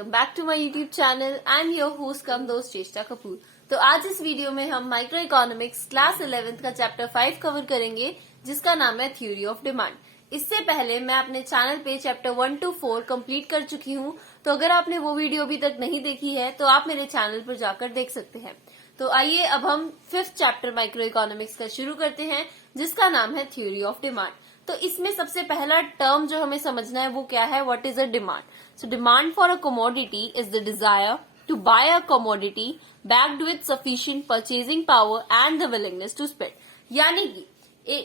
Welcome back to my YouTube channel. I am your host cum दोस्त चेष्टा कपूर। तो आज इस वीडियो में हम माइक्रो इकोनॉमिक्स क्लास 11th का चैप्टर 5 कवर करेंगे, जिसका नाम है थ्योरी ऑफ डिमांड। इससे पहले मैं अपने चैनल पे चैप्टर 1 to 4 कंप्लीट कर चुकी हूँ, तो अगर आपने वो वीडियो अभी तक नहीं देखी है तो आप मेरे चैनल पर जाकर देख सकते हैं। तो आइए अब हम 5th चैप्टर माइक्रो इकोनॉमिक्स का शुरू करते हैं, जिसका नाम है थ्योरी ऑफ डिमांड। तो इसमें सबसे पहला टर्म जो हमें समझना है वो क्या है, what is a demand. So demand for a commodity is the desire to buy a commodity backed with sufficient purchasing power and the willingness to spend. यानी कि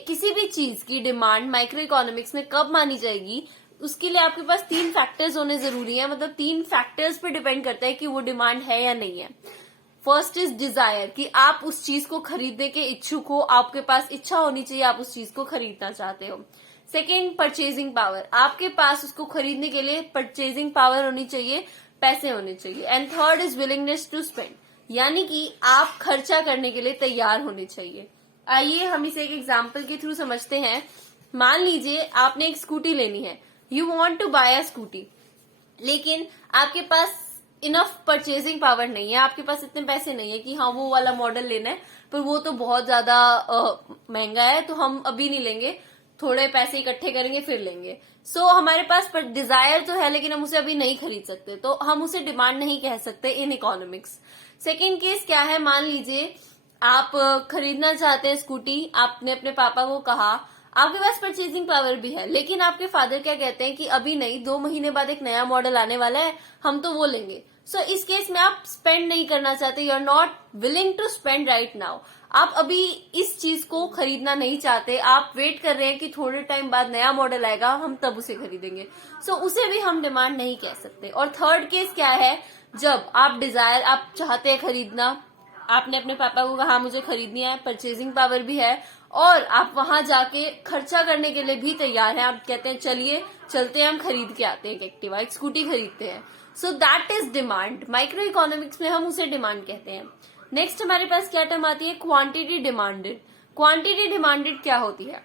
किसी भी चीज की डिमांड माइक्रो इकोनॉमिक्स में कब मानी जाएगी, उसके लिए आपके पास 3 फैक्टर्स होने जरूरी है। मतलब 3 फैक्टर्स पे डिपेंड करता है कि वो डिमांड है या नहीं है। फर्स्ट इज डिजायर, कि आप उस चीज को खरीदने के इच्छुक हो, आपके पास इच्छा होनी चाहिए, आप उस चीज को खरीदना चाहते हो। सेकेंड, परचेजिंग पावर, आपके पास उसको खरीदने के लिए परचेजिंग पावर होनी चाहिए, पैसे होने चाहिए। And third is willingness to spend, यानी कि आप खर्चा करने के लिए तैयार होने चाहिए। आइए हम इसे एक एग्जाम्पल के थ्रू समझते हैं। मान लीजिए आपने एक स्कूटी लेनी है, you want to buy a scooty, लेकिन आपके पास इनफ परचेजिंग पावर नहीं है, आपके पास इतने पैसे नहीं है कि हाँ वो वाला मॉडल लेना है, पर वो तो बहुत ज्यादा महंगा है, तो हम अभी नहीं लेंगे, थोड़े पैसे इकट्ठे करेंगे फिर लेंगे। सो हमारे पास डिजायर तो है, लेकिन हम उसे अभी नहीं खरीद सकते, तो हम उसे डिमांड नहीं कह सकते इन इकोनॉमिक्स। सेकेंड केस क्या है, मान लीजिए आप खरीदना चाहते हैं स्कूटी, आपने अपने पापा को कहा, आपके पास परचेजिंग पावर भी है, लेकिन आपके फादर क्या कहते हैं कि अभी नहीं, 2 महीने बाद एक नया मॉडल आने वाला है, हम तो वो लेंगे। सो इस केस में आप स्पेंड नहीं करना चाहते, you are not willing to spend right now. आप अभी इस चीज को खरीदना नहीं चाहते, आप वेट कर रहे हैं कि थोड़े टाइम बाद नया मॉडल आएगा, हम तब उसे खरीदेंगे। सो उसे भी हम डिमांड नहीं कह सकते। और थर्ड केस क्या है, जब आप डिजायर, आप चाहते हैं खरीदना, आपने अपने पापा को कहा मुझे खरीदनी है, परचेजिंग पावर भी है, और आप वहां जाके खर्चा करने के लिए भी तैयार हैं। आप कहते हैं चलिए चलते हैं, हम खरीद के आते हैं, एक एक्टिवा, एक स्कूटी खरीदते हैं। So that is demand. Micro economics में हम उसे डिमांड कहते हैं। नेक्स्ट हमारे पास क्या टर्म आती है, क्वांटिटी डिमांडेड। क्वांटिटी डिमांडेड क्या होती है,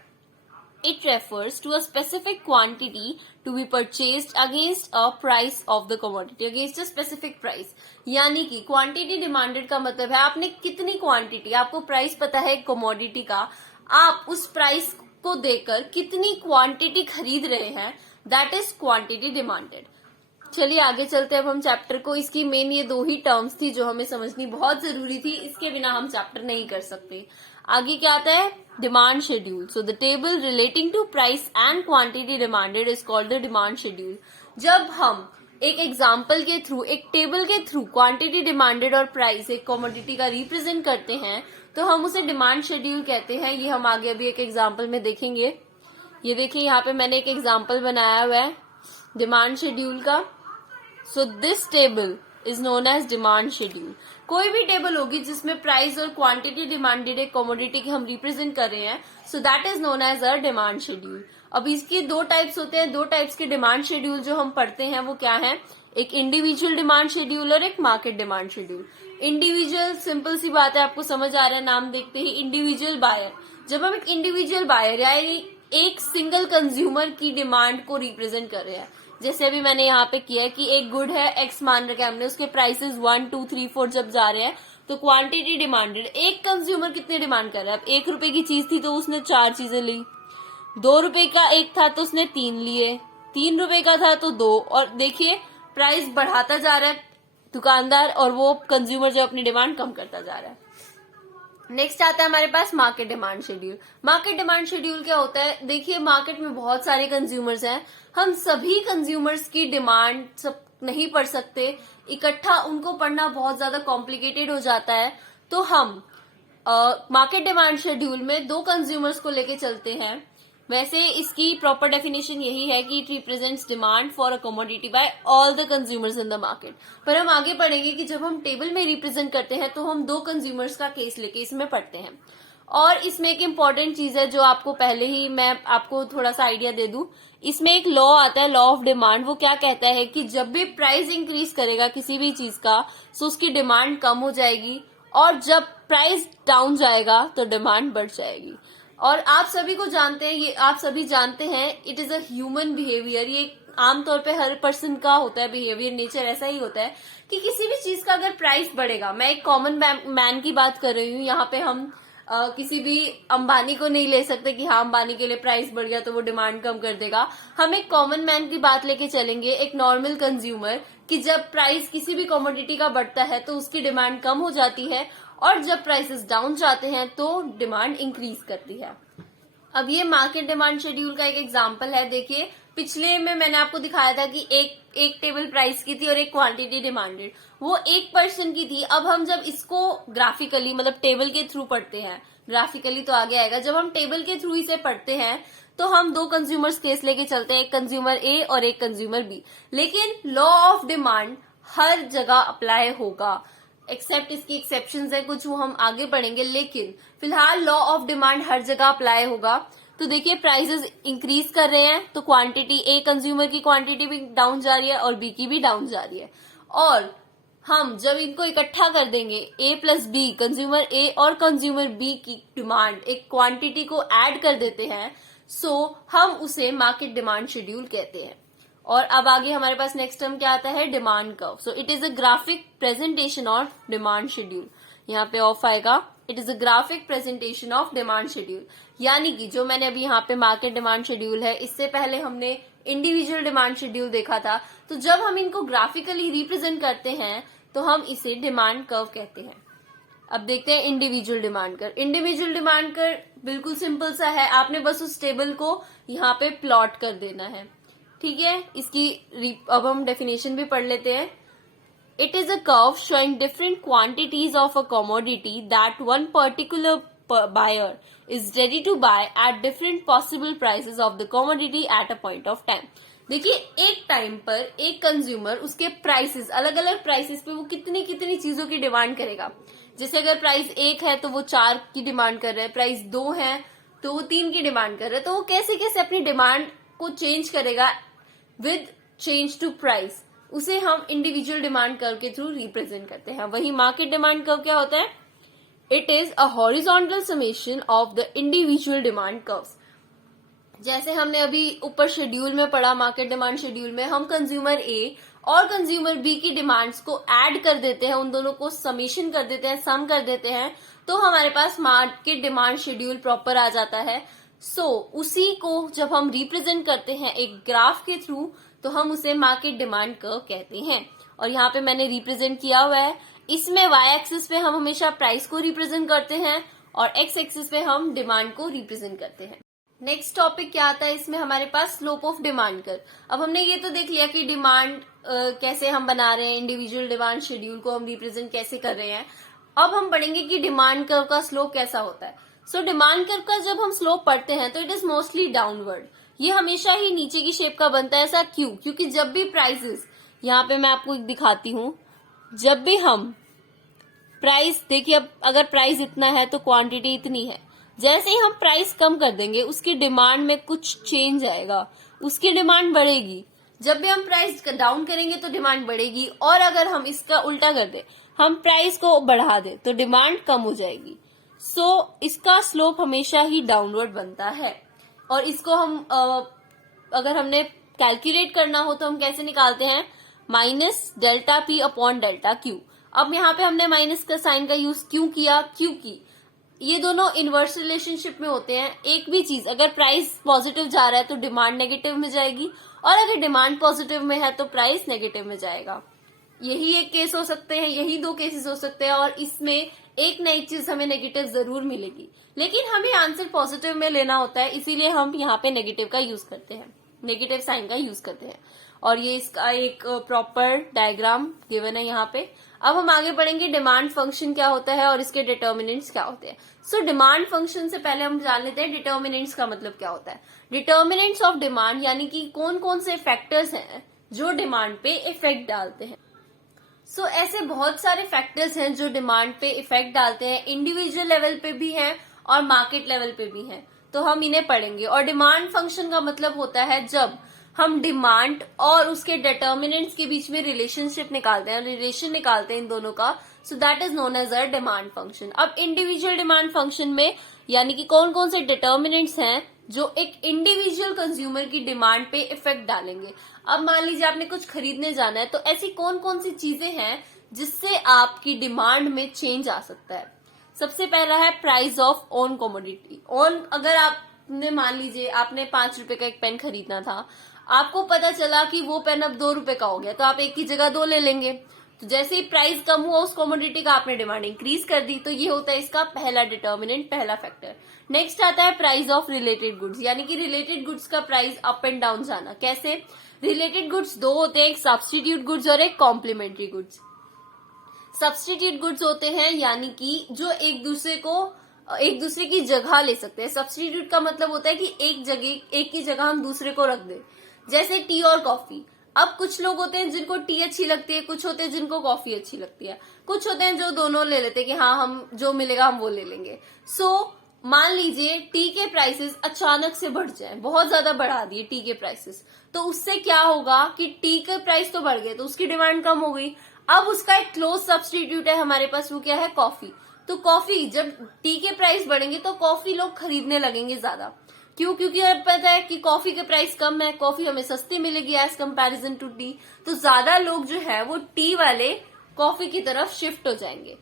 it refers to a specific quantity to be purchased against a price of the commodity, against a specific price। यानी कि क्वांटिटी डिमांडेड का मतलब है आपने कितनी क्वांटिटी, आपको प्राइस पता है कमोडिटी का, आप उस प्राइस को देकर कितनी क्वांटिटी खरीद रहे हैं, दैट इज क्वांटिटी डिमांडेड। चलिए आगे चलते हैं अब हम चैप्टर को। इसकी मेन ये 2 ही टर्म्स थी जो हमें समझनी बहुत जरूरी थी, इसके बिना हम चैप्टर नहीं कर सकते। आगे क्या आता है, demand schedule. So the table relating to price and quantity demanded is called the demand schedule. जब हम एक एग्जाम्पल के थ्रू, एक टेबल के थ्रू क्वांटिटी डिमांडेड और प्राइस एक कमोडिटी का रिप्रेजेंट करते हैं, तो हम उसे डिमांड शेड्यूल कहते हैं। ये हम आगे अभी एक एग्जाम्पल में देखेंगे। ये देखिए यहाँ पे मैंने एक एग्जाम्पल बनाया हुआ है डिमांड शेड्यूल का। So this table is known as demand schedule. कोई भी टेबल होगी जिसमें प्राइस और क्वांटिटी डिमांडेड एक कमोडिटी की हम रिप्रेजेंट कर रहे हैं, so that is known as a demand schedule. अब इसके 2 टाइप्स होते हैं। 2 टाइप्स के डिमांड शेड्यूल जो हम पढ़ते हैं वो क्या है, एक इंडिविजुअल डिमांड शेड्यूल और एक market demand schedule. Individual, simple सी बात है, आपको समझ आ रहा है नाम देखते ही, इंडिविजुअल बायर। जब हम एक इंडिविजुअल बायर या एक सिंगल कंज्यूमर की डिमांड को रिप्रेजेंट कर रहे हैं, जैसे अभी मैंने यहाँ पे किया है कि एक गुड है, एक्स मान रखा है हमने, उसके प्राइसेस 1 2 3 4 जब जा रहे हैं, तो क्वांटिटी डिमांडेड, एक कंज्यूमर कितने डिमांड कर रहा है। 1 रुपए की चीज थी तो उसने 4 चीजें ली, 2 रुपए का एक था तो उसने 3 लिए, 3 रुपए का था तो 2, और देखिए प्राइस बढ़ाता जा रहा है दुकानदार, और वो कंज्यूमर जो अपनी डिमांड कम करता जा रहा है। नेक्स्ट आता है हमारे पास market demand schedule. Market demand schedule क्या होता है, देखिए मार्केट में बहुत सारे कंज्यूमर्स हैं, हम सभी कंज्यूमर्स की डिमांड सब नहीं पढ़ सकते, इकट्ठा उनको पढ़ना बहुत ज्यादा कॉम्प्लिकेटेड हो जाता है, तो हम मार्केट डिमांड शेड्यूल में 2 कंज्यूमर्स को लेके चलते हैं। वैसे इसकी प्रॉपर डेफिनेशन यही है कि it represents demand for a commodity by all the consumers in the market. पर हम आगे पढ़ेंगे कि जब हम टेबल में रिप्रेजेंट करते हैं तो हम 2 कंज्यूमर्स का केस लेके इसमें पढ़ते हैं। और इसमें एक इम्पॉर्टेंट चीज है जो आपको पहले ही मैं आपको थोड़ा सा आइडिया दे दूं, इसमें एक लॉ आता है, लॉ ऑफ डिमांड। वो क्या कहता है कि जब भी प्राइस इंक्रीज करेगा किसी भी चीज का, तो उसकी डिमांड कम हो जाएगी, और जब प्राइस डाउन जाएगा तो डिमांड बढ़ जाएगी। और आप सभी को जानते हैं, ये आप सभी जानते हैं, it is a human behaviour, ये आमतौर पे हर पर्सन का होता है बिहेवियर, नेचर ऐसा ही होता है कि किसी भी चीज का अगर प्राइस बढ़ेगा, मैं एक कॉमन मैन की बात कर रही हूँ, यहाँ पे हम किसी भी अंबानी को नहीं ले सकते कि हाँ अंबानी के लिए प्राइस बढ़ गया तो वो डिमांड कम कर देगा। हम एक कॉमन मैन की बात लेके चलेंगे, एक नॉर्मल कंज्यूमर, कि जब प्राइस किसी भी कमोडिटी का बढ़ता है तो उसकी डिमांड कम हो जाती है और जब प्राइसेस डाउन जाते हैं तो डिमांड इंक्रीज करती है। अब ये मार्केट डिमांड शेड्यूल का एक एग्जांपल है। देखिए पिछले में मैंने आपको दिखाया था कि एक टेबल प्राइस की थी और एक क्वांटिटी डिमांडेड, वो 1% की थी। अब हम जब इसको ग्राफिकली मतलब टेबल के थ्रू पढ़ते हैं, ग्राफिकली तो आगे आएगा, जब हम टेबल के थ्रू इसे पढ़ते हैं तो हम दो कंज्यूमर्स केस लेके चलते हैं, एक कंज्यूमर ए और एक कंज्यूमर बी, लेकिन लॉ ऑफ डिमांड हर जगह अप्लाई होगा, एक्सेप्ट इसकी एक्सेप्शंस है कुछ, वो हम आगे पढ़ेंगे, लेकिन फिलहाल लॉ ऑफ डिमांड हर जगह अप्लाई होगा। तो देखिए प्राइसेस इंक्रीज कर रहे हैं तो क्वांटिटी, ए कंज्यूमर की क्वांटिटी भी डाउन जा रही है और बी की भी डाउन जा रही है, और हम जब इनको इकट्ठा कर देंगे ए प्लस बी, कंज्यूमर ए और कंज्यूमर बी की डिमांड एक क्वांटिटी को ऐड कर देते हैं, सो हम उसे मार्केट डिमांड शेड्यूल कहते हैं। और अब आगे हमारे पास नेक्स्ट टर्म क्या आता है, demand curve. So it is a graphic presentation of demand schedule, यहाँ पे ऑफ आएगा, it is a graphic presentation of demand schedule. यानी कि जो मैंने अभी यहाँ पे मार्केट डिमांड शेड्यूल है, इससे पहले हमने इंडिविजुअल डिमांड शेड्यूल देखा था, तो जब हम इनको ग्राफिकली रिप्रेजेंट करते हैं तो हम इसे डिमांड कर्व कहते हैं। अब देखते हैं individual demand curve. Individual demand curve बिल्कुल सिंपल सा है, आपने बस उस टेबल को यहाँ पे प्लॉट कर देना है, ठीक है। इसकी अब हम डेफिनेशन भी पढ़ लेते हैं। It is a curve showing different quantities of a commodity that one particular buyer is ready to buy at different possible prices of the commodity at a point of time. देखिए एक time पर एक consumer उसके prices, अलग अलग prices पे वो कितनी कितनी चीजों की डिमांड करेगा। जैसे अगर प्राइस 1 है तो वो 4 की डिमांड कर रहा है, प्राइस 2 है तो वो 3 की डिमांड कर रहा है, तो वो कैसे कैसे अपनी डिमांड को चेंज करेगा विद चेंज टू प्राइस, उसे हम इंडिविजुअल डिमांड कर्व के थ्रू रिप्रेजेंट करते हैं। वही मार्केट डिमांड कर्व क्या होता है, it is a horizontal summation of the individual demand curves. जैसे हमने अभी ऊपर शेड्यूल में पढ़ा, मार्केट डिमांड शेड्यूल में हम कंज्यूमर ए और कंज्यूमर बी की डिमांड्स को ऐड कर देते हैं, उन दोनों को समेशन कर देते हैं, सम कर देते हैं, तो हमारे पास मार्केट डिमांड शेड्यूल प्रॉपर आ जाता है। सो उसी को जब हम रिप्रेजेंट करते हैं एक ग्राफ के थ्रू तो हम उसे मार्केट डिमांड कर्व कहते हैं। और यहाँ पे मैंने रिप्रेजेंट किया हुआ है, इसमें वाई एक्सिस पे हम हमेशा प्राइस को रिप्रेजेंट करते हैं और एक्स एक्सिस पे हम डिमांड को रिप्रेजेंट करते हैं। नेक्स्ट टॉपिक क्या आता है इसमें हमारे पास, स्लोप ऑफ डिमांड कर्व। अब हमने ये तो देख लिया कि डिमांड कैसे हम बना रहे हैं, इंडिविजुअल डिमांड शेड्यूल को हम रिप्रेजेंट कैसे कर रहे हैं। अब हम पढ़ेंगे कि डिमांड कर्व का स्लोप कैसा होता है। सो डिमांड कर्व का जब हम स्लोप पढ़ते हैं तो इट इज मोस्टली डाउनवर्ड, ये हमेशा ही नीचे की शेप का बनता है। ऐसा क्यों? क्योंकि जब भी प्राइसेस, यहाँ पे मैं आपको दिखाती हूँ, जब भी हम प्राइस देखिए, अब अगर प्राइस इतना है तो क्वांटिटी इतनी है, जैसे ही हम प्राइस कम कर देंगे उसकी डिमांड में कुछ चेंज आएगा, उसकी डिमांड बढ़ेगी। जब भी हम प्राइस डाउन करेंगे तो डिमांड बढ़ेगी, और अगर हम इसका उल्टा कर दे, हम प्राइस को बढ़ा दे तो डिमांड कम हो जाएगी। सो इसका स्लोप हमेशा ही डाउनवर्ड बनता है। और इसको हम अगर हमने कैलकुलेट करना हो तो हम कैसे निकालते हैं, minus delta P upon delta Q. अब यहाँ पे हमने माइनस का साइन का यूज क्यों किया, क्योंकि ये दोनों इनवर्स रिलेशनशिप में होते हैं। एक भी चीज अगर प्राइस पॉजिटिव जा रहा है तो डिमांड नेगेटिव में जाएगी, और अगर डिमांड पॉजिटिव में है तो प्राइस नेगेटिव में जाएगा। यही एक केस हो सकते हैं, यही दो केसेस हो सकते हैं, और इसमें एक नई चीज हमें नेगेटिव जरूर मिलेगी, लेकिन हमें आंसर पॉजिटिव में लेना होता है, इसीलिए हम यहाँ पे नेगेटिव का यूज करते हैं, नेगेटिव साइन का यूज करते हैं। और ये इसका एक प्रॉपर डायग्राम गिवन है यहाँ पे। अब हम आगे बढ़ेंगे, डिमांड फंक्शन क्या होता है और इसके डिटर्मिनेंट्स क्या होते हैं। सो डिमांड फंक्शन से पहले हम जान लेते हैं डिटर्मिनेंट्स का मतलब क्या होता है। डिटर्मिनेंट्स ऑफ डिमांड यानी कि कौन कौन से फैक्टर्स हैं जो डिमांड पे इफेक्ट डालते हैं। सो ऐसे बहुत सारे फैक्टर्स हैं जो डिमांड पे इफेक्ट डालते हैं, इंडिविजुअल लेवल पे भी हैं और मार्केट लेवल पे भी हैं, तो हम इन्हें पढ़ेंगे। और डिमांड फंक्शन का मतलब होता है जब हम डिमांड और उसके डिटर्मिनेंट्स के बीच में रिलेशनशिप निकालते हैं, रिलेशन निकालते हैं इन दोनों का, so that is known as a demand function. अब इंडिविजुअल डिमांड फंक्शन में यानी कि कौन कौन से डिटर्मिनेंट्स हैं जो एक इंडिविजुअल कंज्यूमर की डिमांड पे इफेक्ट डालेंगे। अब मान लीजिए आपने कुछ खरीदने जाना है, तो ऐसी कौन कौन सी चीजें हैं जिससे आपकी डिमांड में चेंज आ सकता है। सबसे पहला है price of on commodity. On अगर आपने मान लीजिए आपने 5 रुपए का एक पेन खरीदना था, आपको पता चला कि वो पेन अब 2 रुपए का हो गया, तो आप एक की जगह 2 ले लेंगे। तो जैसे ही प्राइस कम हुआ उस कमोडिटी का, आपने डिमांड इंक्रीज कर दी। तो ये होता है इसका पहला डिटर्मिनेंट, पहला फैक्टर। नेक्स्ट आता है प्राइस ऑफ रिलेटेड गुड्स, यानी कि रिलेटेड गुड्स का प्राइस अप एंड डाउन जाना। कैसे? रिलेटेड गुड्स दो होते हैं, एक सब्स्टिट्यूट गुड्स और एक कॉम्प्लीमेंट्री गुड्स। सब्स्टिट्यूट गुड्स होते हैं यानी कि जो एक दूसरे की जगह ले सकते हैं। सब्स्टिट्यूट का मतलब होता है कि एक की जगह हम दूसरे को रख दें। जैसे टी और कॉफी। अब कुछ लोग होते हैं जिनको टी अच्छी लगती है, कुछ होते हैं जिनको कॉफी अच्छी लगती है, कुछ होते हैं जो दोनों ले लेते हैं कि हाँ हम जो मिलेगा हम वो ले लेंगे। मान लीजिए टी के प्राइसेस अचानक से बढ़ जाए, बहुत ज्यादा बढ़ा दिए टी के प्राइसेस, तो उससे क्या होगा कि टी के प्राइस तो बढ़ गए तो उसकी डिमांड कम हो गई। अब उसका एक क्लोज सब्स्टिट्यूट है हमारे पास, वो क्या है? कॉफी। तो कॉफी, जब टी के प्राइस बढ़ेंगे तो कॉफी लोग खरीदने लगेंगे ज्यादा। क्यों? क्योंकि हमें पता है कि कॉफी के प्राइस कम है, कॉफी हमें सस्ती मिलेगी एज कंपैरिजन टू टी। तो ज्यादा लोग जो है वो टी वाले कॉफी की तरफ शिफ्ट हो जाएंगे।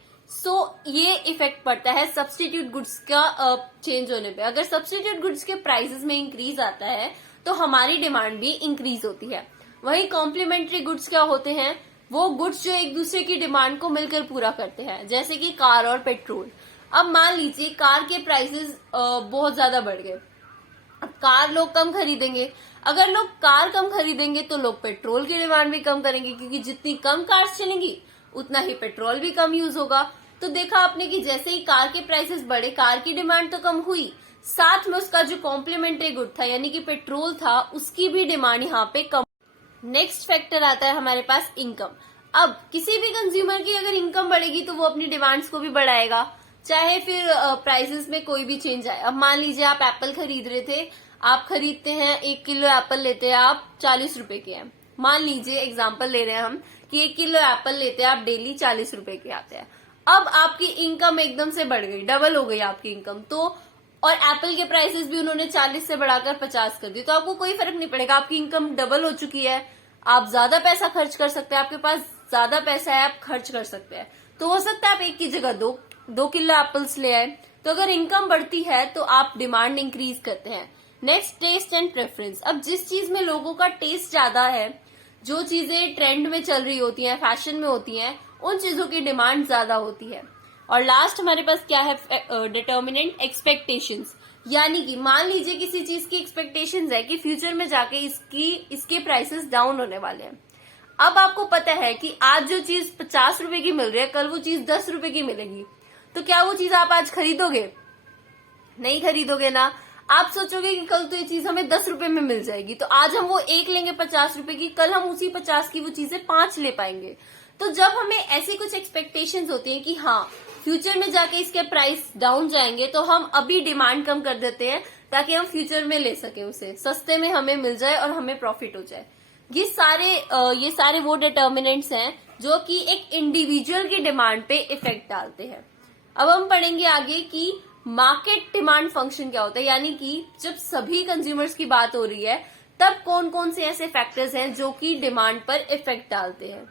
ये इफेक्ट पड़ता है सब्स्टिट्यूट गुड्स का चेंज होने पे। अगर सब्स्टिट्यूट गुड्स के प्राइसेस में इंक्रीज आता है तो हमारी डिमांड भी इंक्रीज होती है। वहीं कॉम्प्लीमेंट्री गुड्स क्या होते हैं? वो गुड्स जो एक दूसरे की डिमांड को मिलकर पूरा करते हैं, जैसे कि कार और पेट्रोल। अब मान लीजिए कार के प्राइसेस बहुत ज्यादा बढ़ गए, अब कार लोग कम खरीदेंगे। अगर लोग कार कम खरीदेंगे तो लोग पेट्रोल की डिमांड भी कम करेंगे, क्योंकि जितनी कम कार्स चलेंगी उतना ही पेट्रोल भी कम यूज होगा। तो देखा आपने कि जैसे ही कार के प्राइसेस बढ़े, कार की डिमांड तो कम हुई, साथ में उसका जो कॉम्प्लीमेंट्री गुड था यानी कि पेट्रोल था, उसकी भी डिमांड यहाँ पे कम। नेक्स्ट फैक्टर आता है हमारे पास इनकम। अब किसी भी कंज्यूमर की अगर इनकम बढ़ेगी तो वो अपनी डिमांड्स को भी बढ़ाएगा, चाहे फिर प्राइसेस में कोई भी चेंज आए। अब मान लीजिए आप एप्पल खरीद रहे थे, आप खरीदते हैं 1 किलो एप्पल लेते हैं आप 40 रुपए के हैं। मान लीजिए एग्जांपल ले रहे हैं हम कि 1 किलो एप्पल लेते हैं आप डेली 40 रुपए के आते हैं। अब आपकी इनकम एकदम से बढ़ गई, डबल हो गई आपकी इनकम। तो और एप्पल के प्राइसेस भी उन्होंने 40 से बढ़ाकर 50 कर दी, तो आपको कोई फर्क नहीं पड़ेगा, आपकी इनकम डबल हो चुकी है। आप ज्यादा पैसा खर्च कर सकते हैं, आपके पास ज्यादा पैसा है, आप खर्च कर सकते हैं। तो हो सकता है आप एक की जगह दो किलो एप्पल्स ले आए। तो अगर इनकम बढ़ती है तो आप डिमांड इंक्रीज करते हैं। Next, taste and preference. अब जिस चीज में लोगों का टेस्ट ज्यादा है, जो चीजें ट्रेंड में चल रही होती हैं, फैशन में होती हैं, उन चीजों की डिमांड ज्यादा होती है। और लास्ट हमारे पास क्या है? Determinant expectations. यानी कि मान लीजिए किसी चीज की एक्सपेक्टेशंस है कि फ्यूचर में जाके इसके प्राइसेस डाउन होने वाले हैं। अब आपको पता है कि आज जो चीज 50 रुपए की मिल रही है, कल वो चीज 10 रुपए की मिलेगी, तो क्या वो चीज आप आज खरीदोगे? नहीं खरीदोगे ना। आप सोचोगे कि कल तो ये चीज हमें 10 रुपए में मिल जाएगी, तो आज हम वो एक लेंगे 50 रुपए की, कल हम उसी 50 की वो चीजें 5 ले पाएंगे। तो जब हमें ऐसी कुछ एक्सपेक्टेशंस होती हैं कि हाँ फ्यूचर में जाके इसके प्राइस डाउन जाएंगे, तो हम अभी डिमांड कम कर देते हैं ताकि हम फ्यूचर में ले सके, उसे सस्ते में हमें मिल जाए और हमें प्रॉफिट हो जाए। ये सारे वो डिटर्मिनेंट्स हैं जो कि एक इंडिविजुअल की डिमांड पे इफेक्ट डालते हैं। अब हम पढ़ेंगे आगे कि मार्केट डिमांड फंक्शन क्या होता है, यानी कि जब सभी कंज्यूमर्स की बात हो रही है तब कौन कौन से ऐसे फैक्टर्स हैं जो कि डिमांड पर इफेक्ट डालते हैं।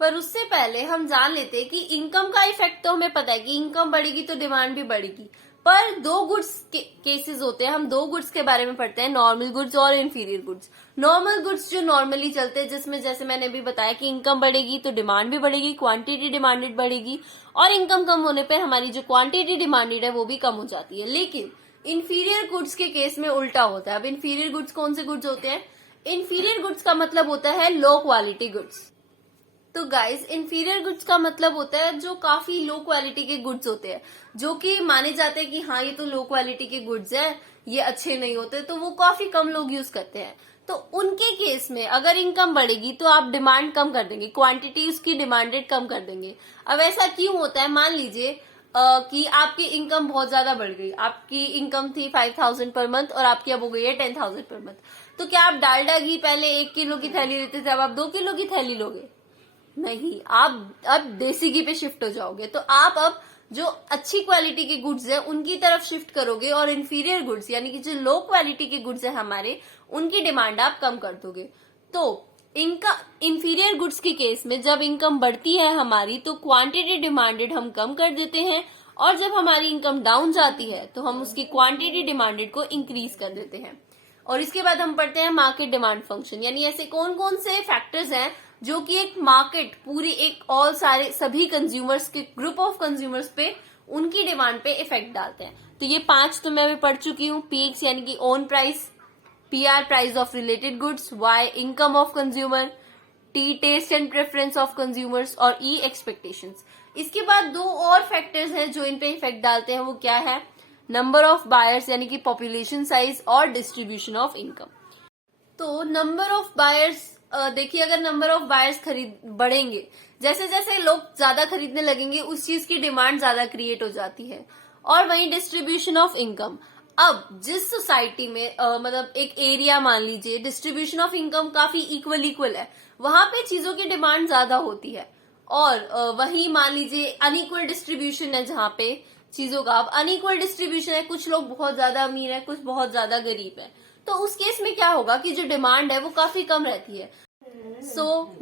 पर उससे पहले हम जान लेते हैं कि इनकम का इफेक्ट तो हमें पता है कि इनकम बढ़ेगी तो डिमांड भी बढ़ेगी। पर 2 गुड्स केसेस होते हैं, हम 2 गुड्स के बारे में पढ़ते हैं, नॉर्मल गुड्स और इंफीरियर गुड्स। नॉर्मल गुड्स जो नॉर्मली चलते हैं, जिसमें जैसे मैंने भी बताया कि इनकम बढ़ेगी तो डिमांड भी बढ़ेगी, क्वांटिटी डिमांडेड बढ़ेगी, और इनकम कम होने पे हमारी जो क्वांटिटी डिमांडेड है वो भी कम हो जाती है। लेकिन इंफीरियर गुड्स के केस में उल्टा होता है। अब इंफीरियर गुड्स कौन से गुड्स होते हैं? इंफीरियर गुड्स का मतलब होता है लो क्वालिटी गुड्स। तो गाइस, इंफीरियर गुड्स का मतलब होता है जो काफी लो क्वालिटी के गुड्स होते हैं, जो कि माने जाते हैं कि हाँ ये तो लो क्वालिटी के गुड्स है, ये अच्छे नहीं होते, तो वो काफी कम लोग यूज करते हैं। तो उनके केस में अगर इनकम बढ़ेगी तो आप डिमांड कम कर देंगे, क्वांटिटी उसकी डिमांडेड कम कर देंगे। अब ऐसा क्यों होता है? मान लीजिए कि आपकी इनकम बहुत ज्यादा बढ़ गई, आपकी इनकम थी 5000 पर मंथ और आपकी अब हो गई है 10,000 पर मंथ। तो क्या आप डालडा घी पहले 1 किलो की थैली लेते थे, अब आप 2 किलो की थैली लोगे? नहीं, आप अब देसी घी पे शिफ्ट हो जाओगे। तो आप अब जो अच्छी क्वालिटी के गुड्स है उनकी तरफ शिफ्ट करोगे और इंफीरियर गुड्स यानी कि जो लो क्वालिटी के गुड्स है हमारे, उनकी डिमांड आप कम कर दोगे। तो इनका इंफीरियर गुड्स के केस में जब इनकम बढ़ती है हमारी तो क्वांटिटी डिमांडेड हम कम कर देते हैं, और जब हमारी इनकम डाउन जाती है तो हम उसकी क्वांटिटी डिमांडेड को इंक्रीज कर देते हैं। और इसके बाद हम पढ़ते हैं मार्केट डिमांड फंक्शन, यानी ऐसे कौन कौन से फैक्टर्स हैं जो कि एक मार्केट पूरी एक ऑल सारे सभी कंज्यूमर्स के ग्रुप ऑफ कंज्यूमर्स पे उनकी डिमांड पे इफेक्ट डालते हैं। तो ये 5 तो मैं अभी पढ़ चुकी हूँ। PX यानी कि own price, PR price of related goods, Y income of consumer, T taste and preference of consumers और E एक्सपेक्टेशंस। इसके बाद 2 और फैक्टर्स हैं जो इन पे इफेक्ट डालते हैं, वो क्या है? नंबर ऑफ बायर्स यानी कि पॉपुलेशन साइज और डिस्ट्रीब्यूशन ऑफ इनकम। तो नंबर ऑफ बायर्स, देखिए अगर नंबर ऑफ बायर्स बढ़ेंगे, जैसे जैसे लोग ज्यादा खरीदने लगेंगे उस चीज की डिमांड ज्यादा क्रिएट हो जाती है। और वहीं डिस्ट्रीब्यूशन ऑफ इनकम, अब जिस सोसाइटी में मतलब एक एरिया मान लीजिए डिस्ट्रीब्यूशन ऑफ इनकम काफी इक्वल है, वहां पे चीजों की डिमांड ज्यादा होती है। और वहीं मान लीजिए अनइक्वल डिस्ट्रीब्यूशन है जहां पे चीजों का, अब अनइक्वल डिस्ट्रीब्यूशन है, कुछ लोग बहुत ज्यादा अमीर है, कुछ बहुत ज्यादा गरीब है, तो उस केस में क्या होगा कि जो डिमांड है वो काफी कम रहती है।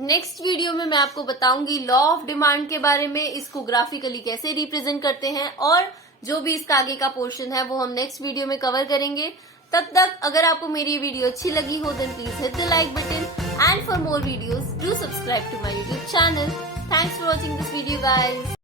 नेक्स्ट वीडियो में मैं आपको बताऊंगी लॉ ऑफ डिमांड के बारे में, इसको ग्राफिकली कैसे रिप्रेजेंट करते हैं, और जो भी इसका आगे का पोर्शन है वो हम नेक्स्ट वीडियो में कवर करेंगे। तब तक अगर आपको मेरी वीडियो अच्छी लगी हो then please hit the like button, and for more videos do subscribe to my YouTube channel. Thanks for watching this video guys.